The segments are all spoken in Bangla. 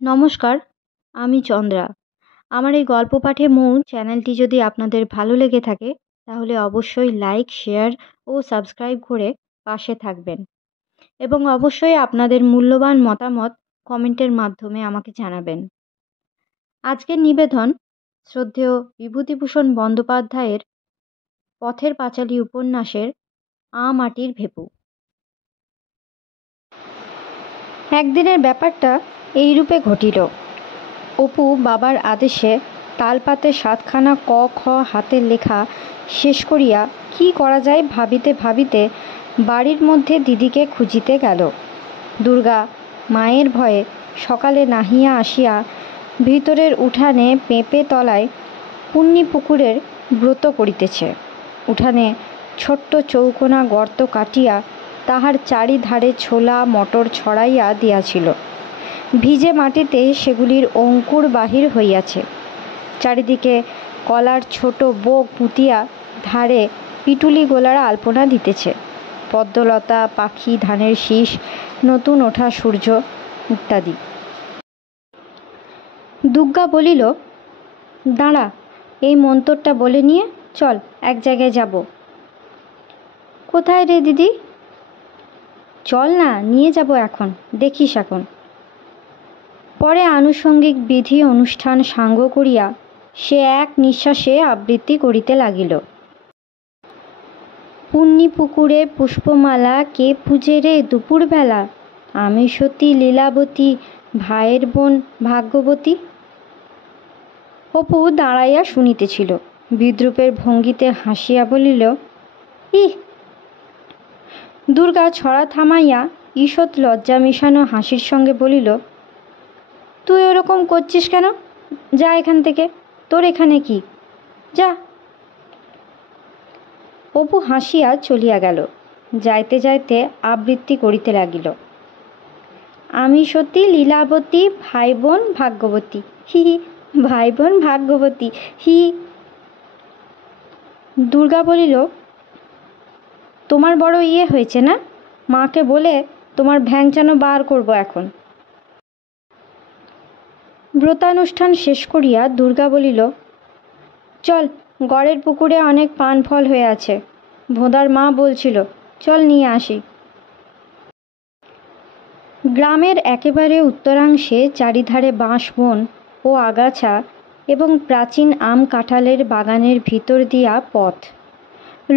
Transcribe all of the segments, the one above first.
নমস্কার, আমি চন্দ্রা। আমার এই গল্প পাঠে মূল চ্যানেলটি যদি আপনাদের ভালো লেগে থাকে তাহলে অবশ্যই লাইক, শেয়ার ও সাবস্ক্রাইব করে পাশে থাকবেন এবং অবশ্যই আপনাদের মূল্যবান মতামত কমেন্টের মাধ্যমে আমাকে জানাবেন। আজকের নিবেদন শ্রদ্ধেয় বিভূতিভূষণ বন্দ্যোপাধ্যায়ের পথের পাঁচালী উপন্যাসের মাটির ভেপু। একদিনের ব্যাপারটা এইরূপে ঘটিল। অপু বাবার আদেশে তালপাতে 7খানা ক খ হাতের লেখা শেষ করিয়া কি করা যায় ভাবিতে ভাবিতে বাড়ির মধ্যে দিদিকে খুঁজিতে গেল। দুর্গা মায়ের ভয়ে সকালে নাহিয়া আসিয়া ভিতরের উঠানে পেঁপে তলায় পুণ্যি পুকুরের ব্রত করিতেছে। উঠানে ছোট্ট চৌকোনা গর্ত কাটিয়া তাহার চারিধারে ছোলা মটর ছড়াইয়া দিয়াছিল। ভিজে মাটিতে সেগুলির অঙ্কুর বাহির হইয়াছে। চারিদিকে কলার ছোট বোক পুঁতিয়া ধারে পিটুলি গোলার আলপনা দিতেছে। পদ্মলতা, পাখি, ধানের শীষ, নতুন ওঠা সূর্য ইত্যাদি। দুর্গা বলিল, দাঁড়া, এই মন্তরটা বলে নিয়ে চল, এক জায়গায় যাব। কোথায় রে দিদি? চল না, নিয়ে যাব এখন, দেখিস এখন। পরে আনুষঙ্গিক বিধি অনুষ্ঠান সাঙ্গ করিয়া সে এক নিঃশ্বাসে আবৃত্তি করিতে লাগিল। পুণ্যি পুকুরে পুষ্পমালা কে পূজে রে দুপুরবেলা, আমি সতী লীলাবতী, ভাইয়ের বোন ভাগ্যবতী। অপু দাঁড়াইয়া শুনিতেছিল। বিদ্রূপের ভঙ্গিতে হাসিয়া বলিল, ইহ। দুর্গা ছড়া থামাইয়া ঈষৎ লজ্জা মিশানো হাসির সঙ্গে বলিল, তুই ওরকম করছিস কেন? যা এখান থেকে, তোর এখানে কি, যা। অপু হাসিয়া চলিয়া গেল। যাইতে যাইতে আবৃত্তি করিতে লাগিল, আমি সতী লীলাবতী, ভাই বোন ভাগ্যবতী, হি হি, ভাই বোন ভাগ্যবতী, হি। দুর্গা বলিল, তোমার বড় ইয়ে হয়েছে না? মাকে বলে তোমার ভ্যাংচানো বার করব এখন। ব্রতানুষ্ঠান শেষ করিয়া দুর্গা বলিল, চল, গড়ের পুকুরে অনেক পান ফল হয়ে আছে, ভোঁদার মা বলছিল, চল নিয়ে আসি। গ্রামের একেবারে উত্তরাংশে চারিধারে বাঁশ বন ও আগাছা এবং প্রাচীন আম কাঁঠালের বাগানের ভিতর দিয়া পথ।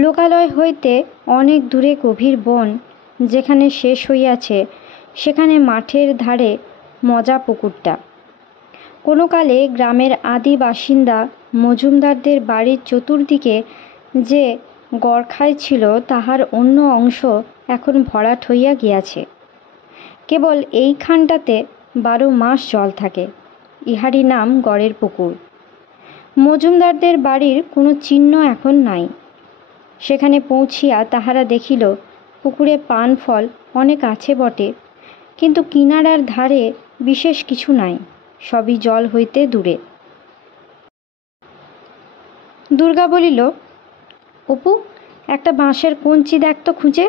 লোকালয় হইতে অনেক দূরে গভীর বন, যেখানে শেষ হইয়াছে সেখানে মাঠের ধারে মজা পুকুরটা। কোনো কালে গ্রামের আদি বাসিন্দা মজুমদারদের বাড়ির চতুর্দিকে যে গড়খাই ছিল তাহার অন্য অংশ এখন ভরাট হইয়া গিয়াছে। কেবল এইখানটাতে 12 মাস জল থাকে। ইহারই নাম গড়ের পুকুর। মজুমদারদের বাড়ির কোনো চিহ্ন এখন নাই। সেখানে পৌঁছিয়া তাহারা দেখিল পুকুরে পান ফল অনেক আছে বটে, কিন্তু কিনারার ধারে বিশেষ কিছু নাই, সবই জল হইতে দূরে। দুর্গা বলিল, অপু, একটা বাঁশের কঞ্চি দেখ তো খুঁজে,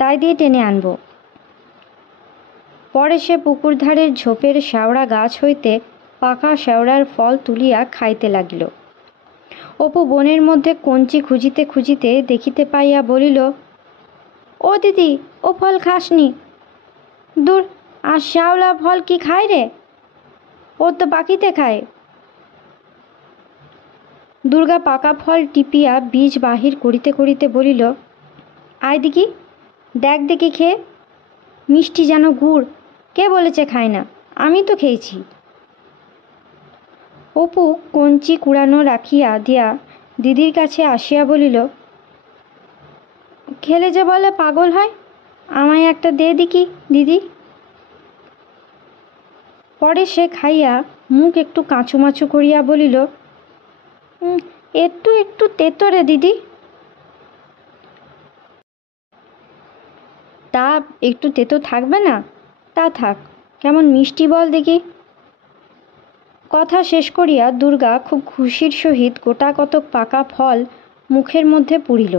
তাই দিয়ে টেনে আনব। পরে সে পুকুর ধারের ঝোপের শেওড়া গাছ হইতে পাকা শেওড়ার ফল তুলিয়া খাইতে লাগিল। অপু বনের মধ্যে কঞ্চি খুঁজিতে খুঁজিতে দেখিতে পাইয়া বলিল, ও দিদি, ও ফল খাসনি? দূর, আর শেওড়া ফল কি খায় রে? ও তো পাখিতে খায়। দুর্গা পাকা ফল টিপিয়া বীজ বাহির করিতে করিতে বলিল, আয় দেখি, দেখ দেখি খেয়ে, মিষ্টি যেন গুড়। কে বলেছে খায় না? আমি তো খেয়েছি। অপু কঞ্চি কুড়ানো রাখিয়া দিয়া দিদির কাছে আসিয়া বলিল, খেলে যে বলে পাগল হয়, আমায় একটা দে দেখি দিদি। পরে সে খাইয়া মুখ একটু কাঁচুমাচু করিয়া বলিল, একটু একটু তেতো রে দিদি। তা একটু তেতো থাকবে না? তা থাক, কেমন মিষ্টি বল দেখি। কথা শেষ করিয়া দুর্গা খুব খুশির সহিত গোটা কতক পাকা ফল মুখের মধ্যে পুরিল।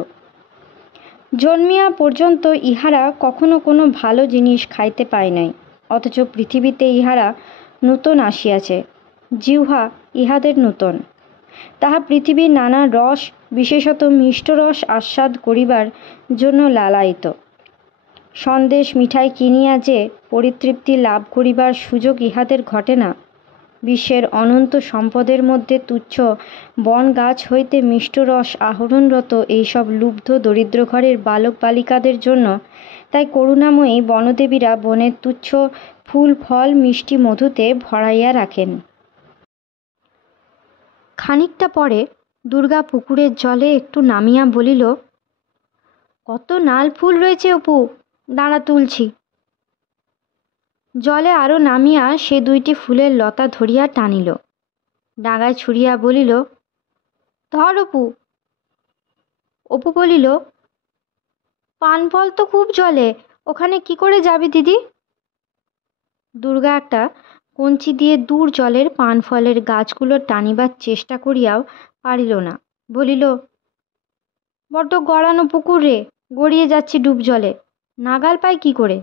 জন্মিয়া পর্যন্ত ইহারা কখনো কোনো ভালো জিনিস খাইতে পায় নাই, অথচ পৃথিবীতে ইহারা নূতন আসিয়াছে, জিহ্বা ইহাদের নূতন। তাহা পৃথিবীর নানা রস, বিশেষত মিষ্ট রস আস্বাদ করিবার জন্য লালায়িত। সন্দেশ মিঠাই কিনিয়া যে পরিতৃপ্তি লাভ করিবার সুযোগ ইহাদের ঘটে না। বিশ্বের অনন্ত সম্পদের মধ্যে তুচ্ছ বন গাছ হইতে মিষ্ট রস আহরণরত এইসব লুব্ধ দরিদ্র ঘরের বালক বালিকাদের জন্য তাই করুণাময়ী বনদেবীরা বনের তুচ্ছ ফুল ফল মিষ্টি মধুতে ভরাইয়া রাখেন। খানিকটা পরে দুর্গা পুকুরের জলে একটু নামিয়া বলিল, কত নাল ফুল রয়েছে অপু, দাঁড়া তুলছি। জলে আরও নামিয়া সে দুইটি ফুলের লতা ধরিয়া টানিল, ডাঙায় ছুঁড়িয়া বলিল, ধর অপু। অপু বলিল, পান ফল তো খুব জলে, ওখানে কি করে যাবি দিদি? দুর্গা একটা কঞ্চি দিয়ে দূর জলের পান ফলের গাছগুলো টানিবার চেষ্টা করিয়াও পারিল না। বলিল, বড্ড গড়ানো পুকুর রে, গড়িয়ে যাচ্ছি ডুব জলে, নাগাল পাই কি করে?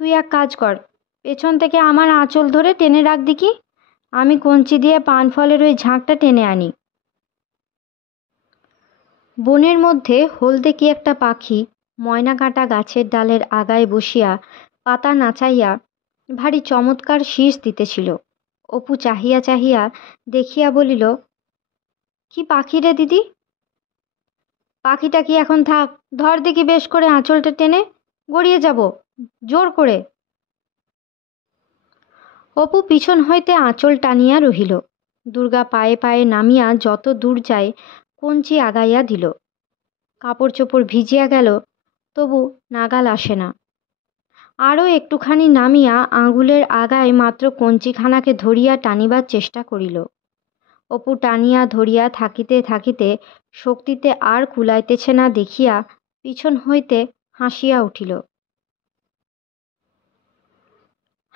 তুই এক কাজ কর, পেছন থেকে আমার আঁচল ধরে টেনে রাখ দেখি, আমি কঞ্চি দিয়ে পান ফলের ওই ঝাঁকটা টেনে আনি। বনের মধ্যে হলদে কি একটা পাখি ময়না কাটা গাছের ডালের আগায় বসিয়া পাতা নাচাইয়া ভারী চমৎকার শীষ দিতেছিল। অপু চাহিয়া চাহিয়া দেখিয়া বলিল, কি পাখি রে দিদি? পাখিটা কি এখন থাক, ধর দেখি বেশ করে আঁচলটা টেনে, গড়িয়ে যাব জোর করে। অপু পিছন হইতে আঁচল টানিয়া রহিল। দুর্গা পায়ে পায়ে নামিয়া যত দূর যায় কঞ্চি আগাইয়া দিল। কাপড় চোপড় ভিজিয়া গেল, তবু নাগাল আসে না। আরও একটুখানি নামিয়া আঙুলের আগায় মাত্র কঞ্চিখানাকে ধরিয়া টানিবার চেষ্টা করিল। অপু টানিয়া ধরিয়া থাকিতে থাকিতে শক্তিতে আর কুলাইতেছে না দেখিয়া পিছন হইতে হাসিয়া উঠিল।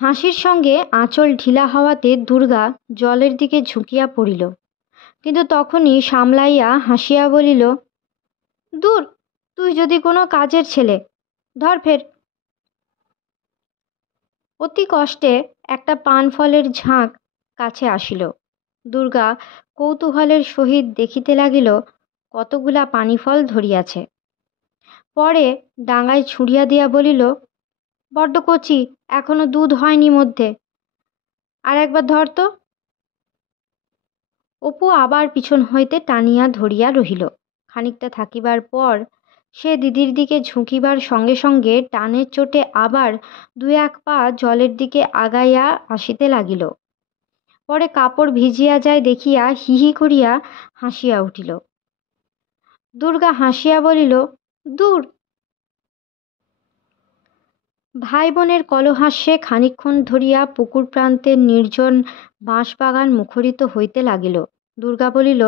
হাসির সঙ্গে আঁচল ঢিলা হওয়াতে দুর্গা জলের দিকে ঝুঁকিয়া পড়িল, কিন্তু তখনই সামলাইয়া হাসিয়া বলিল, দূর, তুই যদি কোনো কাজের ছেলে, ধর ফের। অতি কষ্টে একটা পান ফলের ঝাঁক কাছে আসিল। দুর্গা কৌতূহলের সহিত দেখিতে লাগিল কতগুলা পানি ফল ধরিয়াছে। পরে ডাঙায় ছুঁড়িয়া দিয়া বলিল, বড্ড কচি, এখনো দুধ হয়নি মধ্যে, আর একবার ধর তো। অপু আবার পিছন হইতে টানিয়া ধরিয়া রহিল। খানিকটা থাকিবার পর সে দিদির দিকে ঝুঁকিবার সঙ্গে সঙ্গে টানের চোটে আবার দু এক পা জলের দিকে আগাইয়া আসিতে লাগিল। পরে কাপড় ভিজিয়া যায় দেখিয়া হি হি করিয়া হাসিয়া উঠিল। দুর্গা হাসিয়া বলিল, দূর। ভাই বোনের কলহাস্যে খানিকক্ষণ ধরিয়া পুকুর প্রান্তের নির্জন বাঁশবাগান মুখরিত হইতে লাগিল। দুর্গা বলিল,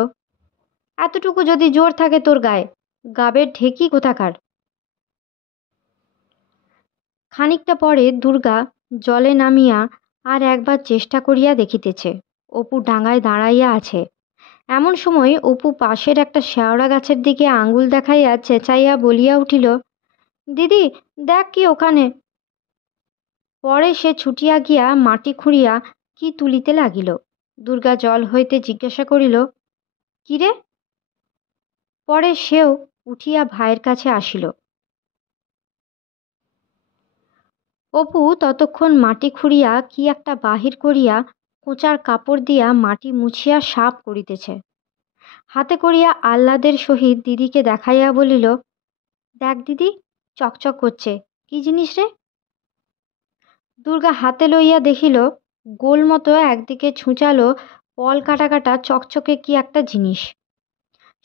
এতটুকু যদি জোর থাকে তোর গায়ে, গাবের ঢেকি কোথাকার। খানিকটা পরে দুর্গা জলে নামিয়া আর একবার চেষ্টা করিয়া দেখিতেছে। অপু ডাঙায় দাঁড়াইয়া আছে। এমন সময় অপু পাশের একটা শেওড়া গাছের দিকে আঙুল দেখাইয়া চেঁচাইয়া বলিয়া উঠিল, দিদি দেখ কি ওখানে। পরে সে ছুটিয়া গিয়া মাটি খুঁড়িয়া কি তুলিতে লাগিল। দুর্গা জল হইতে জিজ্ঞাসা করিল, কি রে? পরে সেও উঠিয়া ভাইয়ের কাছে আসিল। অপু ততক্ষণ মাটি খুঁড়িয়া কি একটা বাহির করিয়া কোঁচার কাপড় দিয়া মাটি মুছিয়া সাফ করিতেছে। হাতে করিয়া আহ্লাদের সহিত দিদিকে দেখাইয়া বলিল, দেখ দিদি, চকচক করছে, কি জিনিস রে? দুর্গা হাতে লইয়া দেখিল গোল মতো একদিকে ছুঁচালো পল কাটা কাটা চকচকে কি একটা জিনিস।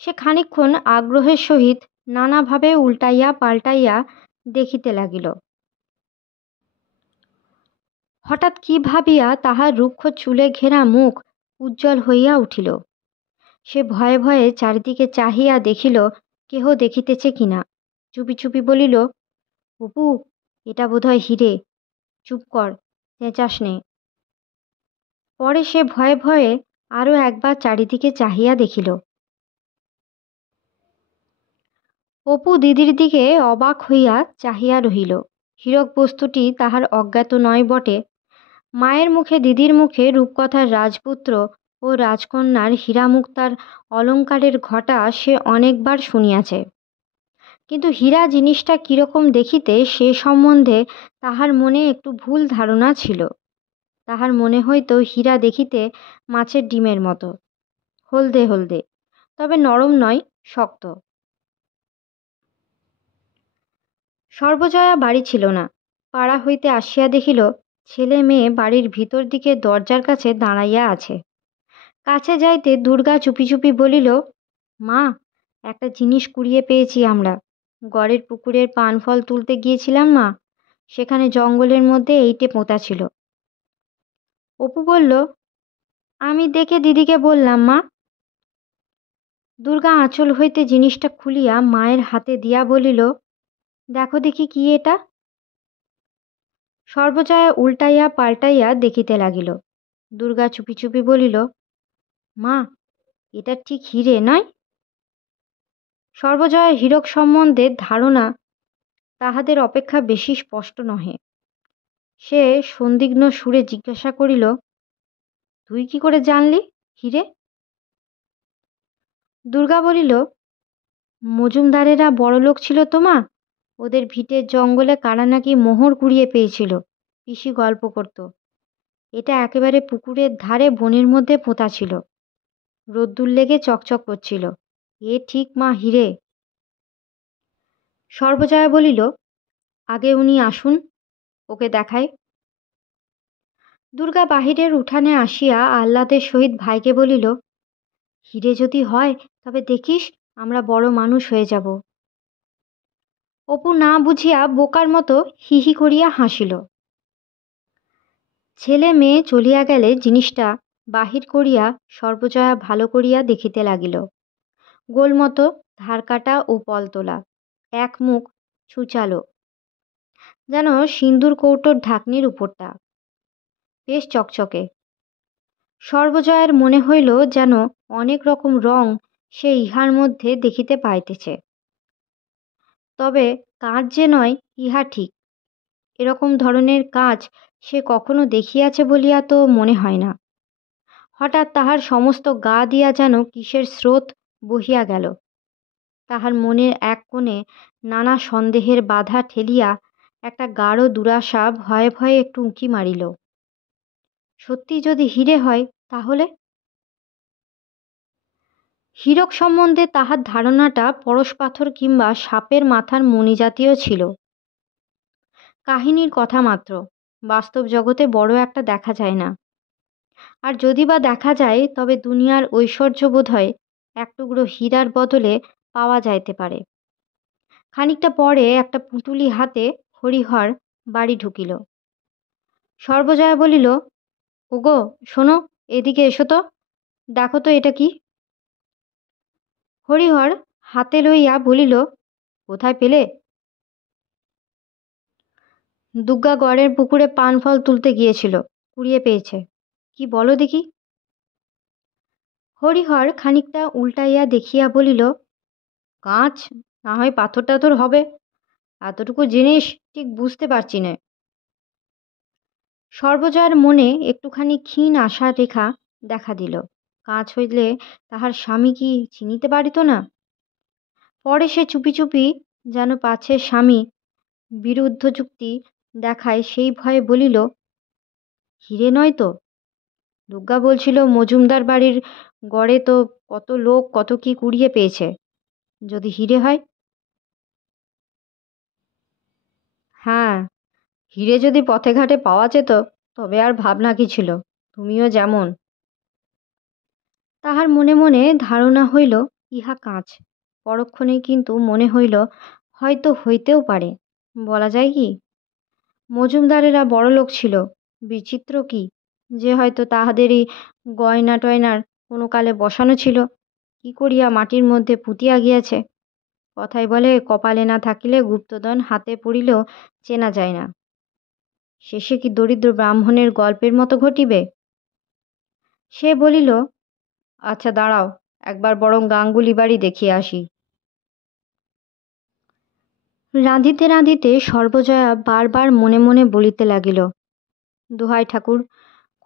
সে খানিকক্ষণ আগ্রহের সহিত নানাভাবে উল্টাইয়া পাল্টাইয়া দেখিতে লাগিল। হঠাৎ কি ভাবিয়া তাহার রুক্ষ চুলে ঘেরা মুখ উজ্জ্বল হইয়া উঠিল। সে ভয়ে ভয়ে চারিদিকে চাহিয়া দেখিল কেহ দেখিতেছে কিনা। চুপি চুপি বলিল, অপু, এটা বোধহয় হিরে, চুপ কর, চেঁচাস নে। পরে সে ভয়ে ভয়ে আরও একবার চারিদিকে চাহিয়া দেখিল। অপু দিদির দিকে অবাক হইয়া চাহিয়া রহিল। হীরক বস্তুটি তাহার অজ্ঞাত নয় বটে, মায়ের মুখে, দিদির মুখে রূপকথার রাজপুত্র ও রাজকন্যার হীরামুক্তার অলঙ্কারের ঘটা সে অনেকবার শুনিয়াছে, কিন্তু হীরা জিনিসটা কিরকম দেখিতে সে সম্বন্ধে তাহার মনে একটু ভুল ধারণা ছিল। তাহার মনে হইত হীরা দেখিতে মাছের ডিমের মতো, হলদে হলদে, তবে নরম নয়, শক্ত। সর্বজয়া বাড়ি ছিল না। পাড়া হইতে আসিয়া দেখিল ছেলে মেয়ে বাড়ির ভিতর দিকে দরজার কাছে দাঁড়াইয়া আছে। কাছে যাইতে দুর্গা চুপি চুপি বলিল, মা, একটা জিনিস কুড়িয়ে পেয়েছি আমরা। গড়ের পুকুরের পান ফল তুলতে গিয়েছিলাম মা, সেখানে জঙ্গলের মধ্যে এইটে পোঁতা ছিল। অপু বলল, আমি দেখে দিদিকে বললাম মা। দুর্গা আঁচল হইতে জিনিসটা খুলিয়া মায়ের হাতে দিয়া বলিল, দেখো দেখি কি এটা। সর্বজয়া উল্টাইয়া পাল্টাইয়া দেখিতে লাগিল। দুর্গা চুপি চুপি বলিল, মা, এটা ঠিক হিরে নয়? সর্বজয়া হীরক সম্বন্ধে ধারণা তাহাদের অপেক্ষা বেশি স্পষ্ট নহে। সে সন্দিগ্ধ সুরে জিজ্ঞাসা করিল, তুই কি করে জানলি হিরে? দুর্গা বলিল, মজুমদারেরা বড়লোক ছিল তো মা, ওদের ভিটের জঙ্গলে কারা নাকি মোহর কুড়িয়ে পেয়েছিল, পিসি গল্প করত। এটা একেবারে পুকুরের ধারে বনের মধ্যে পোঁতা ছিল, রোদ্দুর লেগে চকচক করছিল। এ ঠিক মা হিরে। সর্বজয়া বলিল, আগে উনি আসুন, ওকে দেখায়। দুর্গা বাহিরের উঠানে আসিয়া আহ্লাদের সহিত ভাইকে বলিল, হিরে যদি হয় তবে দেখিস আমরা বড় মানুষ হয়ে যাব। অপু না বুঝিয়া বোকার মতো হি হি করিয়া হাসিল। ছেলে মেয়ে চলিয়া গেলে জিনিসটা বাহির করিয়া সর্বজয়া ভালো করিয়া দেখিতে লাগিল। গোলমতো, ধারকাটা ও পলতোলা, এক মুখ ছুচালো, যেন সিন্দুর কৌটোর ঢাকনির উপরটা, বেশ চকচকে। সর্বজয়ার মনে হইল যেন অনেক রকম রং সে ইহার মধ্যে দেখিতে পাইতেছে। তবে কাঁচ যে নয় ইহা ঠিক, এরকম ধরনের কাজ সে কখনো দেখিয়াছে বলিয়া তো মনে হয় না। হঠাৎ তাহার সমস্ত গা দিয়া যেন কিসের স্রোত বহিয়া গেল। তাহার মনের এক কোণে নানা সন্দেহের বাধা ঠেলিয়া একটা গাঢ় দুরাশা ভয়ে ভয়ে একটু উঁকি মারিল। সত্যি যদি হিরে হয় তাহলে? হীরক সম্বন্ধে তাহার ধারণাটা পরশপাথর কিংবা সাপের মাথার মণি জাতীয় ছিল। কাহিনীর কথা মাত্র, বাস্তব জগতে বড় একটা দেখা যায় না। আর যদি বা দেখা যায় তবে দুনিয়ার ঐশ্বর্য বোধহয় এক টুকরো হীরার বদলে পাওয়া যাইতে পারে। খানিকটা পরে একটা পুঁটুলি হাতে হরিহর বাড়ি ঢুকিল। সর্বজয়া বলিল, ওগো শোনো, এদিকে এসো তো, দেখো তো এটা কি। হরিহর হাতে লইয়া বলিল, কোথায় পেলে? দুর্গা গড়ের পুকুরে পান ফল তুলতে গিয়েছিল, কুড়িয়ে পেয়েছে। কি বলো দেখি। হরিহর খানিকটা উল্টাইয়া দেখিয়া বলিল, কাঁচ, না হয় পাথর টাথর হবে, এতটুকু জিনিস ঠিক বুঝতে পারছি না। সর্বজয়ার মনে একটুখানি ক্ষীণ আশার রেখা দেখা দিল। কাঁচ হইলে তাহার স্বামী কি চিনিতে পারিত না? পরে সে চুপি চুপি, যেন পাছে স্বামী বিরুদ্ধ যুক্তি দেখায় সেই ভয়ে বলিল, হিরে নয় তো? দুর্গা বলছিল মজুমদার বাড়ির গড়ে তো কত লোক কত কি কুড়িয়ে পেয়েছে, যদি হিরে হয়। হ্যাঁ, হিরে যদি পথে ঘাটে পাওয়া যেত তবে আর ভাবনা কি ছিল, তুমিও যেমন। তাহার মনে মনে ধারণা হইল ইহা কাঁচ, পরক্ষণেই কিন্তু মনে হইল হয়তো হইতেও পারে, বলা যায় কি। মজুমদারেরা বড়লোক ছিল, বিচিত্র কি যে হয়তো তাহাদেরই গয়না টয়নার কোনো কালে বসানো ছিল, কি করিয়া মাটির মধ্যে পুঁতিয়া গিয়াছে। কথায় বলে, কপালে না থাকিলে গুপ্তধন হাতে পড়িলেও চেনা যায় না। শেষে কি দরিদ্র ব্রাহ্মণের গল্পের মতো ঘটিবে? সে বলিল, আচ্ছা দাঁড়াও, একবার বরং গাঙ্গুলি বাড়ি দেখিয়ে আসি। রাঁধিতে রাঁধিতে সর্বজয়া বারবার মনে মনে বলিতে লাগিল, দোহাই ঠাকুর,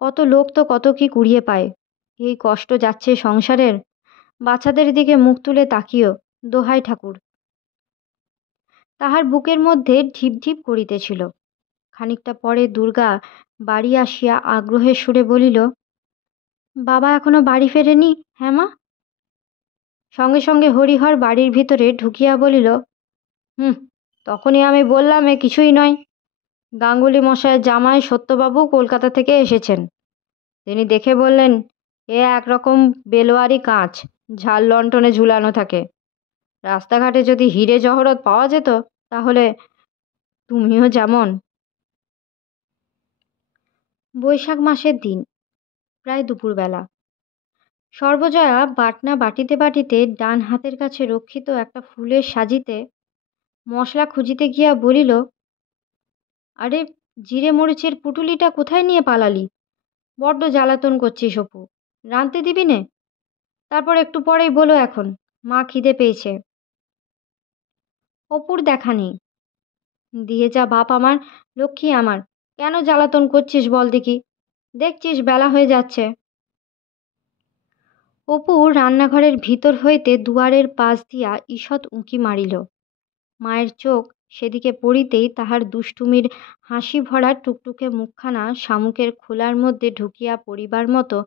কত লোক তো কত কি কুড়িয়ে পায়, এই কষ্ট যাচ্ছে সংসারের, বাচ্চাদের দিকে মুখ তুলে তাকিও, দোহাই ঠাকুর। তাহার বুকের মধ্যে ঢিপ ঢিপ করিতেছিল। খানিকটা পরে দুর্গা বাড়ি আসিয়া আগ্রহের সুরে বলিল, বাবা এখনো বাড়ি ফেরেনি, হ্যাঁ মা? সঙ্গে সঙ্গে হরিহর বাড়ির ভিতরে ঢুকিয়া বলিল, হুম, তখনই আমি বললাম এ কিছুই নয়। গাঙ্গুলি মশাইয়ের জামাই সত্যবাবু কলকাতা থেকে এসেছেন। তিনি দেখে বললেন, এ একরকম বেলোয়ারি কাঁচ, ঝাল লণ্ঠনে ঝুলানো থাকে। রাস্তাঘাটে যদি হিরে জহরত পাওয়া যেত তাহলে তুমিও যেমন। বৈশাখ মাসের দিন, প্রায় দুপুরবেলা। সর্বজয়া বাটনা বাটিতে বাটিতে ডান হাতের কাছে রক্ষিত একটা ফুলের সাজিতে মশলা খুঁজিতে গিয়া বলিল, আরে, জিরে মরিচের পুটুলিটা কোথায় নিয়ে পালালি? বড্ড জ্বালাতন করছিস অপু, রাঁধতে দিবি নে? তারপর একটু পরেই বলো, এখন মা খিদে পেয়েছে। অপুর দেখা নেই। দিয়ে যা বাপ আমার, লক্ষ্মী আমার, কেন জ্বালাতন করছিস বল দেখি? দেখছিস বেলা হয়ে যাচ্ছে। অপু রান্নাঘরের ভিতর হইতে দুয়ারের পাশ দিয়া ঈষৎ উঁকি মারিল। মায়ের চোখ সেদিকে পড়িতেই তাহার দুষ্টুমির হাসি ভরা টুকটুকে মুখখানা শামুকের খোলার মধ্যে ঢুকিয়া পড়িবার মতো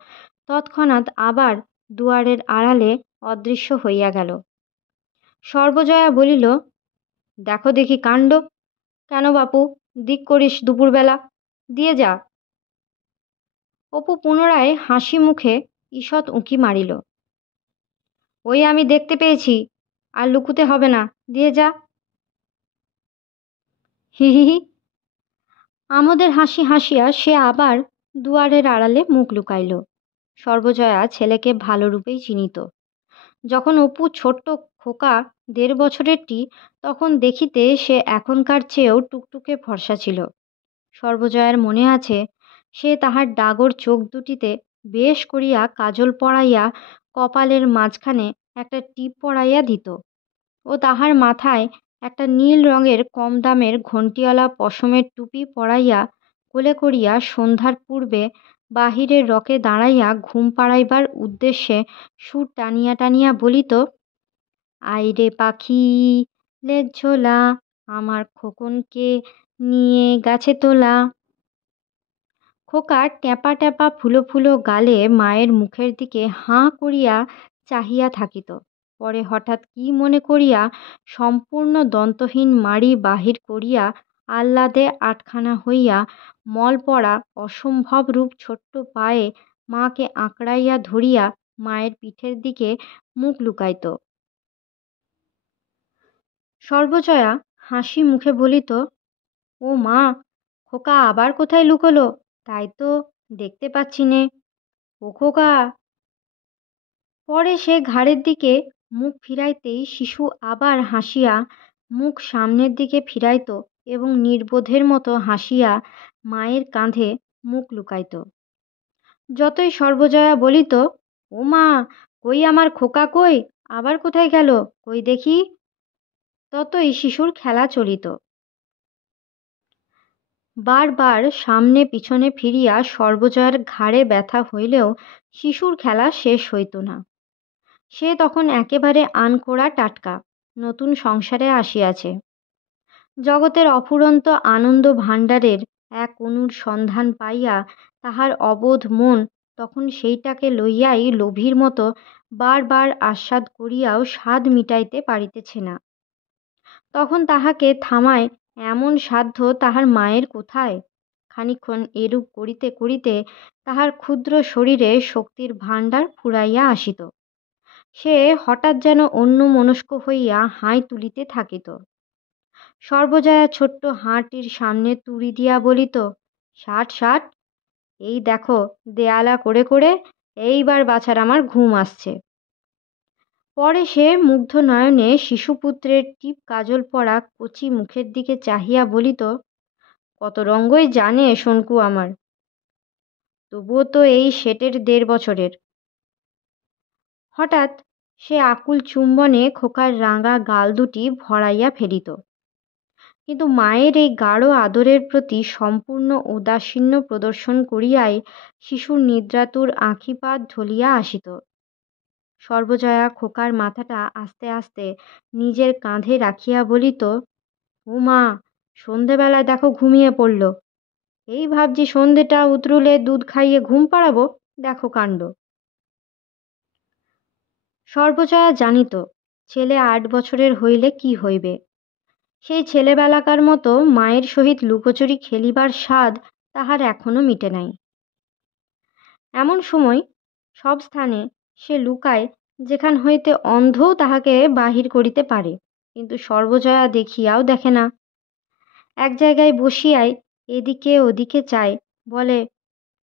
তৎক্ষণাৎ আবার দুয়ারের আড়ালে অদৃশ্য হইয়া গেল। সর্বজয়া বলিল, দেখো দেখি কাণ্ড! কেন বাপু, দিক করিস দুপুরবেলা? দিয়ে যা। অপু পুনরায় হাসি মুখে ঈষৎ উঁকি মারিল। ওই আমি দেখতে পেয়েছি, আর লুকুতে হবে না, দিয়ে যা। হি হি হি। আমোদের হাসি হাসিয়া সে আবার দুয়ারের আড়ালে মুখ লুকাইল। সর্বজয়া ছেলেকে ভালোরূপেই চিনিত। যখন অপু ছোট্ট খোকা 1.5 বছরেরটি, তখন দেখিতে সে এখনকার চেয়েও টুকটুকে ফর্সা ছিল। সর্বজয়ার মনে আছে, সে তাহার ডাগর চোখ দুটিতে বেশ করিয়া কাজল পরাইয়া কপালের মাঝখানে একটা টিপ পরাইয়া দিত ও তাহার মাথায় একটা নীল রঙের কম দামের ঘণ্টিওয়ালা পশমের টুপি পরাইয়া কোলে করিয়া সন্ধ্যার পূর্বে বাহিরের রকে দাঁড়াইয়া ঘুম পাড়াইবার উদ্দেশ্যে সুর টানিয়া টানিয়া বলিত, আইরে পাখি লেজ ঝোলা, আমার খোকনকে নিয়ে গাছে তোলা। খোকা ট্যাপা ট্যাপা ফুলো ফুলো গালে মায়ের মুখের দিকে হাঁ করিয়া চাহিয়া থাকিত। পরে হঠাৎ কি মনে করিয়া সম্পূর্ণ দন্তহীন মাড়ি বাহির করিয়া আহ্লাদে আটখানা হইয়া মল পড়া অসম্ভব রূপ ছোট্ট পায়ে মাকে আঁকড়াইয়া ধরিয়া মায়ের পিঠের দিকে মুখ লুকাইত। সর্বজয়া হাসি মুখে বলিত, ও মা, খোকা আবার কোথায় লুকোলো? তাই তো দেখতে পাচ্ছি নে। ও খোকা! পরে সে ঘাড়ের দিকে মুখ ফিরাইতেই শিশু আবার হাসিয়া মুখ সামনের দিকে ফিরাইত এবং নির্বোধের মতো হাসিয়া মায়ের কাঁধে মুখ লুকাইত। যতই সর্বজয়া বলিত, ও মা, কই আমার খোকা, কই, আবার কোথায় গেল, কই দেখি, ততই শিশুর খেলা চলিত। বারবার সামনে পিছনে ফিরিয়া সর্বজয়ার ঘাড়ে ব্যথা হইলেও শিশুর খেলা শেষ হইত না। সে তখন একেবারে আনকোড়া টাটকা, নতুন সংসারে আসিয়াছে। জগতের অফুরন্ত আনন্দ ভাণ্ডারের এক অণুর সন্ধান পাইয়া তাহার অবোধ মন তখন সেইটাকে লইয়াই লোভীর মতো বারবার আস্বাদ করিয়াও স্বাদ মিটাইতে পারিতেছে না। তখন তাহাকে থামায় এমন সাধ্য তাহার মায়ের কোথায়? খানিকক্ষণ এরূপ করিতে করিতে তাহার ক্ষুদ্র শরীরে শক্তির ভাণ্ডার ফুরাইয়া আসিত। সে হঠাৎ যেন অন্যমনস্ক হইয়া হাই তুলিতে থাকিত। সর্বজয়া ছোট্ট হাঁটির সামনে তুড়ি দিয়া বলিত, ষাট ষাট, এই দেখো দেয়ালা করে করে, এইবার বাছার আমার ঘুম আসছে। পরে সে মুগ্ধ নয়নে শিশুপুত্রের টিপ কাজল পরা কচি মুখের দিকে চাহিয়া বলিত, কত রঙ্গই জানে শোনকু আমার, তবুও তো এই শেটের 1.5 বছরের। হঠাৎ সে আকুল চুম্বনে খোকার রাঙা গাল দুটি ভরাইয়া ফেলিত। কিন্তু মায়ের এই গাঢ় আদরের প্রতি সম্পূর্ণ উদাসীন্য প্রদর্শন করিয়াই শিশুর নিদ্রাতুর আঁখিপাত ঢলিয়া আসিত। সর্বজয়া খোকার মাথাটা আস্তে আস্তে নিজের কাঁধে রাখিয়া বলিত, ও মা, সন্ধেবেলায় দেখো ঘুমিয়ে পড়ল। এই ভাবছি সন্ধেটা উতরুলে দুধ খাইয়ে ঘুম পাড়াবো, দেখো কাণ্ড। সর্বজয়া জানিত ছেলে 8 বছরের হইলে কি হইবে। সেই ছেলেবেলাকার মতো মায়ের সহিত লুকোচুরি খেলিবার স্বাদ তাহার এখনো মিটে নাই। এমন সময় সব স্থানে সে লুকায়, যেখান হইতে অন্ধও তাহাকে বাহির করিতে পারে, কিন্তু সর্বজয়া দেখিয়াও দেখে না। এক জায়গায় বসিয়াই এদিকে ওদিকে চায়, বলে,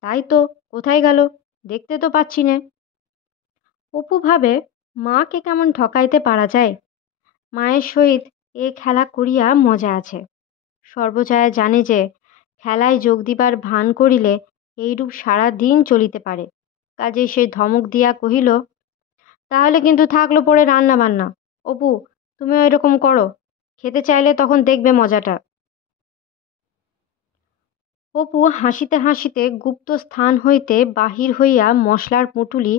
তাই তো, কোথায় গেল, দেখতে তো পাচ্ছি নে। অপু ভাবে, মাকে কেমন ঠকাইতে পারা যায়, মায়ের সহিত এ খেলা করিয়া মজা আছে। সর্বজয়া জানে যে খেলায় যোগ দিবার ভান করিলে এইরূপ সারা দিন চলিতে পারে। কাজেই সে ধমক দিয়া কহিল, তাহলে কিন্তু থাকলো পড়ে রান্না বান্না। অপু, তুমিও এরকম করো, খেতে চাইলে তখন দেখবে মজাটা। অপু হাসিতে হাসিতে গুপ্ত স্থান হইতে বাহির হইয়া মশলার পুঁটুলি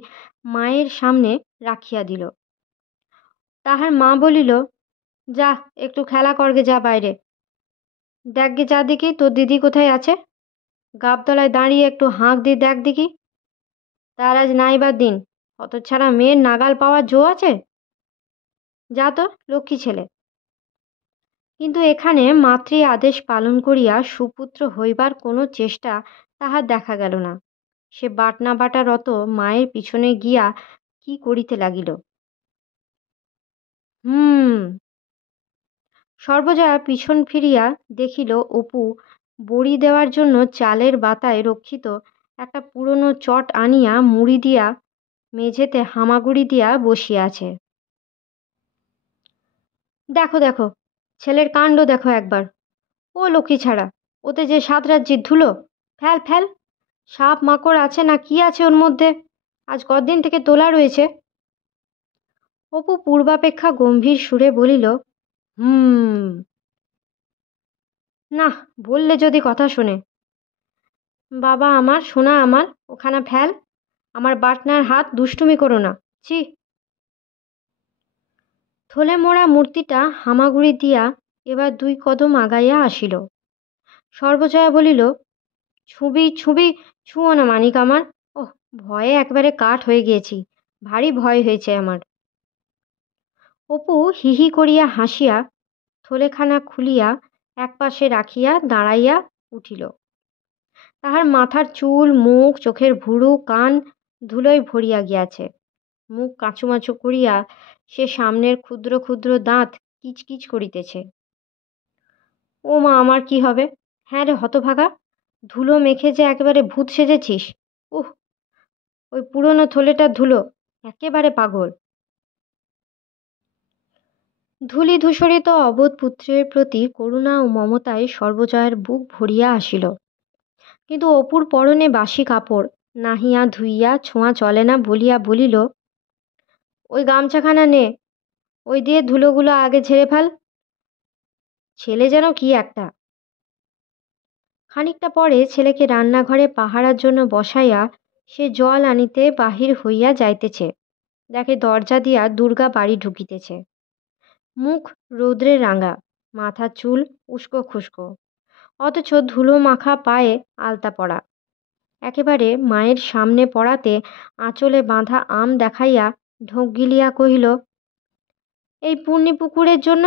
মায়ের সামনে রাখিয়া দিল। তাহার মা বলিল, যা একটু খেলা করগে, যা বাইরে। দেখগে যা দেখি তোর দিদি কোথায় আছে, গাবতলায় দাঁড়িয়ে একটু হাঁক দিয়ে দেখ দেখি। তার আজ নাইবার দিন, হতচ্ছাড়া মেয়ের নাগাল পাওয়ার জো আছে। যা তো, লক্ষ্মী ছেলে। কিন্তু এখানে মাতৃ আদেশ পালন করিয়া সুপুত্র হইবার কোনো চেষ্টা তাহার দেখা গেল না। সে বাটনা বাটারত মায়ের পিছনে গিয়া কি করিতে লাগিল। সর্বজয়া পিছন ফিরিয়া দেখিল অপু বড়ি দেওয়ার জন্য চালের বাতায় রক্ষিত একটা পুরনো চট আনিয়া মুড়ি দিয়া মেঝেতে হামাগুড়ি দিয়া বসিয়া আছে। দেখো দেখো, ছেলের কাণ্ড দেখো একবার। ও লক্ষ্মী ছাড়া, ওতে যে 7 রাজ্যের ধুলো। ফেল ফেল, সাপ মাকড় আছে না কি আছে ওর মধ্যে, আজ কদিন থেকে তোলা রয়েছে। অপু পূর্বাপেক্ষা গম্ভীর সুরে বলিল, না, বললে যদি কথা শোনে। বাবা আমার, সোনা আমার, ওখানা ফেল, আমার বাটনার হাত দুষ্টুমি করো না, ছি। থলে মোড়া মূর্তিটা হামাগুড়ি দিয়া এবার 2 কদম আগাইয়া আসিল। সর্বজয়া বলিল, ছুবি ছুবি, ছুঁয়ো না মানিক আমার। ওহ, ভয়ে একবারে কাঠ হয়ে গিয়েছি, ভারী ভয় হয়েছে আমার। অপু হি হি করিয়া হাসিয়া থলেখানা খুলিয়া একপাশে রাখিয়া দাঁড়াইয়া উঠিল। তাহার মাথার চুল, মুখ, চোখের ভুরু, কান ধুলোয় ভরিয়া গিয়াছে। মুখ কাঁচুমাচু করিয়া সে সামনের ক্ষুদ্র ক্ষুদ্র দাঁত কিচকিচ করিতেছে। ও মা, আমার কি হবে? হ্যাঁ রে হতভাগা, ধুলো মেখে যে একেবারে ভূত সেজেছিস। উহ, ওই পুরনো থলেটার ধুলো, একেবারে পাগল। ধূলি ধূসরিত অবোধ পুত্রের প্রতি করুণা ও মমতায় সর্বজয়ার বুক ভরিয়া আসিল। কিন্তু অপুর পরনে বাসি কাপড়, নাহিয়া ধুইয়া ছোঁয়া চলে না বলিয়া বলিল, ওই গামছাখানা নে, ওই দিয়ে ধুলোগুলো আগে ঝেড়ে ফেল। ছেলে যেন কি একটা। খানিকটা পরে ছেলেকে রান্নাঘরে পাহারার জন্য বসাইয়া সে জল আনিতে বাহির হইয়া যাইতেছে, দেখে দরজা দিয়া দুর্গা বাড়ি ঢুকিতেছে। মুখ রৌদ্রে রাঙা, মাথার চুল উস্কো খুস্কো, অথচ ধুলো মাখা পায়ে আলতা পরা। একেবারে মায়ের সামনে পড়াতে আঁচলে বাঁধা আম দেখাইয়া ঢোক গিলিয়া কহিল, এই পূর্ণি পুকুরের জন্য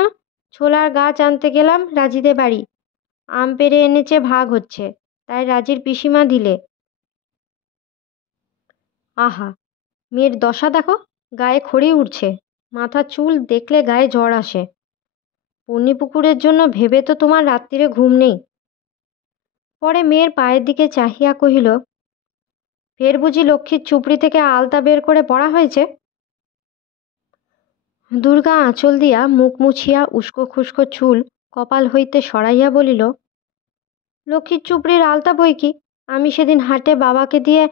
ছোলার গাছ আনতে গেলাম রাজিদের বাড়ি, আম পেড়ে এনেছে, ভাগ হচ্ছে, তাই রাজির পিসিমা দিলে। আহা, মেয়ের দশা দেখো, গায়ে খড়ি উঠছে, মাথার চুল দেখলে গায়ে জ্বর আসে। পূর্ণি পুকুরের জন্য ভেবে তো তোমার রাত্রিরে ঘুম নেই। পরে মেয়ের পায়ের দিকে চাহিয়া কহিল, ফের বুঝি লক্ষ্মীর চুপড়ি থেকে আলতা বের করে পড়া হয়েছে? দুর্গা আঁচল দিয়া মুখ মুছিয়া উস্কো খুস্কো চুল কপাল হইতে সরাইয়া বলিল, লক্ষ্মীর চুপড়ির আলতা বই কি, আমি সেদিন হাটে বাবাকে দিয়ে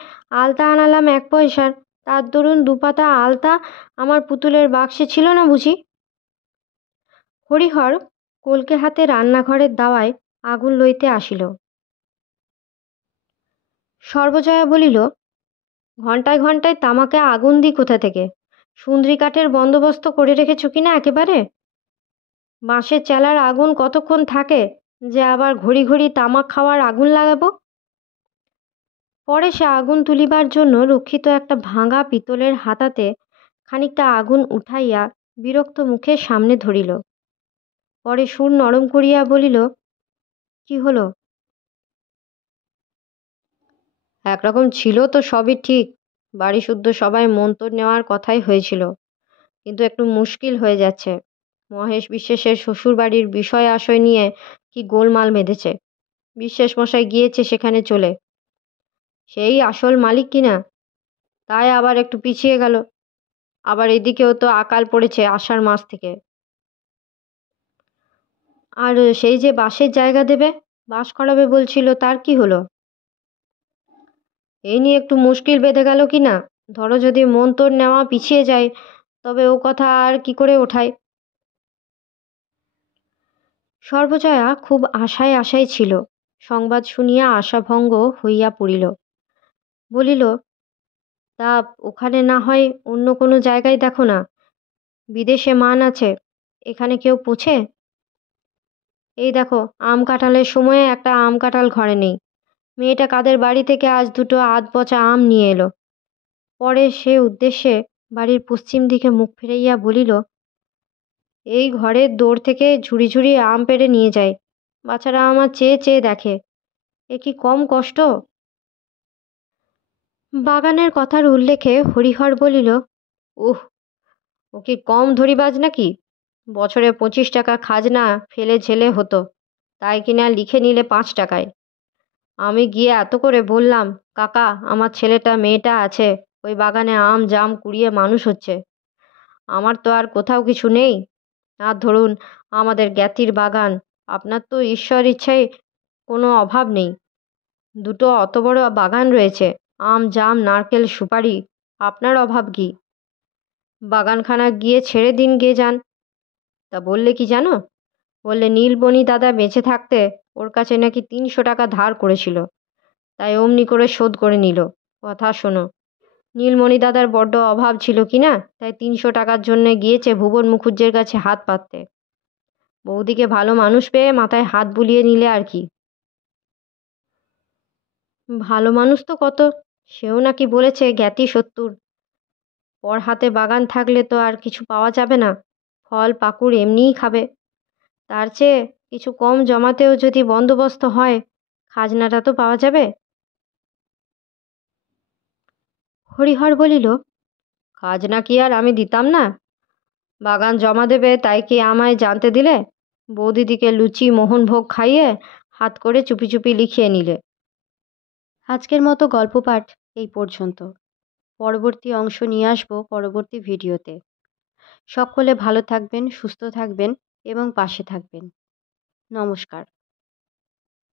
আলতা আনালাম 1 পয়সার, তার দরুন 2 পাতা আলতা আমার পুতুলের বাক্সে ছিল না বুঝি? হরিহর কলকে হাতে রান্নাঘরের দাওয়ায় আগুন লইতে আসিল। সর্বজয়া বলিল, ঘণ্টায় ঘণ্টায় তামাকে আগুন দিই কোথা থেকে? সুন্দরী কাঠের বন্দোবস্ত করে রেখেছ কিনা একেবারে? বাঁশের চেলার আগুন কতক্ষণ থাকে যে আবার ঘড়ি ঘড়ি তামাক খাওয়ার আগুন লাগাবো? পরে সে আগুন তুলিবার জন্য রক্ষিত একটা ভাঙা পিতলের হাতাতে খানিকটা আগুন উঠাইয়া বিরক্ত মুখে সামনে ধরিল। পরে সুর নরম করিয়া বলিল, কি হলো? একরকম ছিল তো সবই ঠিক, বাড়ি শুদ্ধ সবাই মন্তর নেওয়ার কথাই হয়েছিল, কিন্তু একটু মুশকিল হয়ে যাচ্ছে। মহেশ বিশ্বাসের শ্বশুরবাড়ির বিষয় আশয় নিয়ে কি গোলমাল বেঁধেছে। বিশ্বাস মশাই গিয়েছে সেখানে চলে, সেই আসল মালিক কিনা, তাই আবার একটু পিছিয়ে গেল। আবার এদিকেও তো আকাল পড়েছে আষাঢ় মাস থেকে। আর সেই যে বাসের জায়গা দেবে, বাস করাবে বলছিল, তার কি হলো? এই নিয়ে একটু মুশকিল বেঁধে গেল কি না। ধরো যদি মন্তর নেওয়া পিছিয়ে যায়, তবে ও কথা আর কি করে ওঠায়? সর্বজয়া খুব আশায় আশায় ছিল। সংবাদ শুনিয়া আশাভঙ্গ হইয়া পড়িল। বলিল, তা ওখানে না হয় অন্য কোনো জায়গায় দেখো না। বিদেশে মান আছে, এখানে কেউ পোছে? এই দেখো, আম কাঁঠালের সময়ে একটা আম কাঁঠাল ঘরে নেই। মেয়েটা কাদের বাড়ি থেকে আজ দুটো আধ পচা আম নিয়ে এলো। পরে সে উদ্দেশ্যে বাড়ির পশ্চিম দিকে মুখ ফিরাইয়া বলিল, এই ঘরের দৌড় থেকে ঝুড়ি ঝুড়ি আম পেড়ে নিয়ে যায়। বাচ্চারা আমার চেয়ে চেয়ে দেখে, এ কি কম কষ্ট? বাগানের কথার উল্লেখে হরিহর বলিল, উহ, ও কি কম ধরিবাজ নাকি? বছরে 25 টাকা খাজনা ফেলে ঝেলে হতো, তাই কিনা লিখে নিলে 5 টাকায়। আমি গিয়ে এত করে বললাম, কাকা আমার ছেলেটা মেয়েটা আছে, ওই বাগানে আম জাম কুড়িয়ে মানুষ হচ্ছে। আমার তো আর কোথাও কিছু নেই। আর ধরুন আমাদের জ্ঞাতির বাগান, আপনার তো ঈশ্বর ইচ্ছায় কোনো অভাব নেই। দুটো অত বড় বাগান রয়েছে, আম জাম নারকেল সুপারি, আপনার অভাব কি? বাগানখানা গিয়ে ছেড়ে দিন গে যান। তা বললে কি জানো? বললে নীলমণি দাদা বেঁচে থাকতে ওর কাছে নাকি 300 টাকা ধার করেছিল, তাই অমনি করে শোধ করে নিল। কথা শোনো, নীলমণি দাদার বড্ড অভাব ছিল কি না, তাই 300 টাকার জন্যে গিয়েছে ভুবন মুখুজ্জের কাছে হাত পাততে। বৌদিকে ভালো মানুষ পেয়ে মাথায় হাত বুলিয়ে নিলে আর কি। ভালো মানুষ তো কত, সেও নাকি বলেছে জ্ঞাতি সত্তর। পর হাতে বাগান থাকলে তো আর কিছু পাওয়া যাবে না, ফল পাকুড় এমনিই খাবে। তার চেয়ে কিছু কম জমাতেও যদি বন্দোবস্ত হয়, খাজনাটা তো পাওয়া যাবে। হরিহর বলিল, খাজনা কি আর আমি দিতাম না? বাগান জমা দেবে তাই কি আমায় জানতে দিলে? বৌদিদিকে লুচি মোহনভোগ খাইয়ে হাত করে চুপি চুপি লিখিয়ে নিলে। আজকের মতো গল্প পাঠ এই পর্যন্ত। পরবর্তী অংশ নিয়ে আসবো পরবর্তী ভিডিওতে। সকলে ভালো থাকবেন, সুস্থ থাকবেন এবং পাশে থাকবেন। নমস্কার।